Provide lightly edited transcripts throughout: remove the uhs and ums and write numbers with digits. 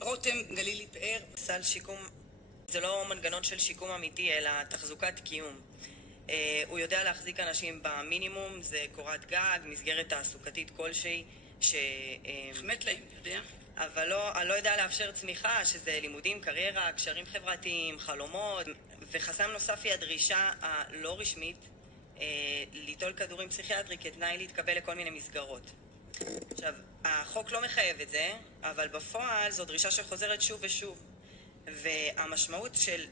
רותם גלילי פאר. סל שיקום זה לא מנגנון של שיקום אמיתי, אלא תחזוקת קיום. הוא יודע להחזיק אנשים במינימום, זה קורת גג, מסגרת תעסוקתית כלשהי, חמת להם, יודע? אבל לא יודע לאפשר צמיחה, שזה לימודים, קריירה, קשרים חברתיים, חלומות. וחסם נוסף היא הדרישה הלא רשמית ליטול כדורים פסיכיאטרי כתנאי להתקבל לכל מיני מסגרות. עכשיו, החוק לא מחייב את זה, אבל בפועל זו דרישה שחוזרת שוב ושוב. והמשמעות של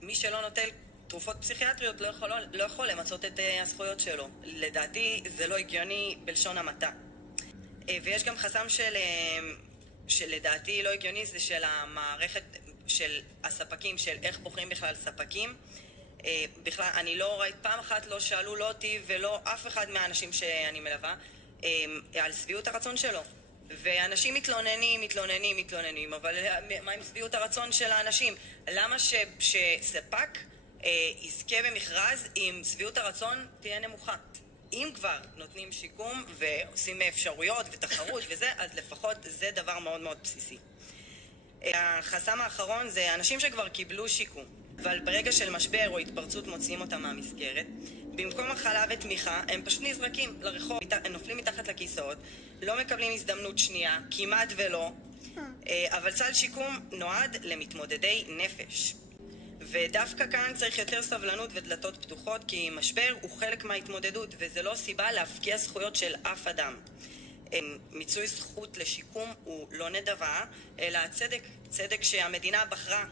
מי שלא נוטל תרופות פסיכיאטריות לא יכול למצות את הזכויות שלו. לדעתי זה לא הגיוני בלשון המעטה. ויש גם חסם שלדעתי לא הגיוני, זה של המערכת של הספקים, של איך בוחרים בכלל ספקים. בכלל, אני לא ראית, פעם אחת לא שאלו לא אותי ולא אף אחד מהאנשים שאני מלווה על סביעות הרצון שלו. ואנשים מתלוננים, אבל מה עם סביעות הרצון של האנשים? למה שספק יזכה במכרז אם סביעות הרצון תהיה נמוכה? אם כבר נותנים שיקום ועושים אפשרויות ותחרות וזה, אז לפחות זה דבר מאוד מאוד בסיסי. החסם האחרון זה אנשים שכבר קיבלו שיקום, אבל ברגע של משבר או התפרצות מוציאים אותם מהמסגרת. במקום הכלה ותמיכה הם פשוט נזרקים לרחוב, נופלים מתחת לכיסאות, לא מקבלים הזדמנות שנייה, כמעט ולא. אבל סל שיקום נועד למתמודדי נפש. ודווקא כאן צריך יותר סבלנות ודלתות פתוחות, כי משבר הוא חלק מההתמודדות, וזה לא סיבה להפקיע זכויות של אף אדם. מיצוי זכות לשיקום הוא לא נדבה, אלא צדק שהמדינה בחרה.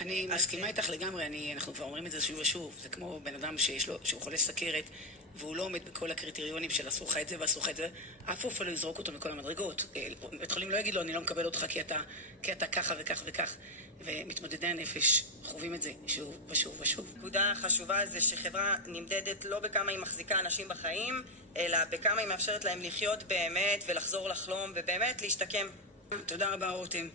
אני מסכימה איתך לגמרי, אנחנו כבר אומרים את זה שוב ושוב. זה כמו בן אדם שהוא חולה סכרת, והוא לא עומד בכל הקריטריונים של אסור לך את זה ואסור לך את זה, אף אופן לא יזרוק אותו מכל המדרגות. בית חולים לא יגיד לו, אני לא מקבל אותך כי אתה ככה וכך וכך. ומתמודדי הנפש חווים את זה שוב ושוב ושוב. נקודה חשובה זה שחברה נמדדת לא בכמה היא מחזיקה אנשים בחיים, אלא בכמה היא מאפשרת להם לחיות באמת ולחזור לחלום ובאמת להשתקם. תודה רבה רותם.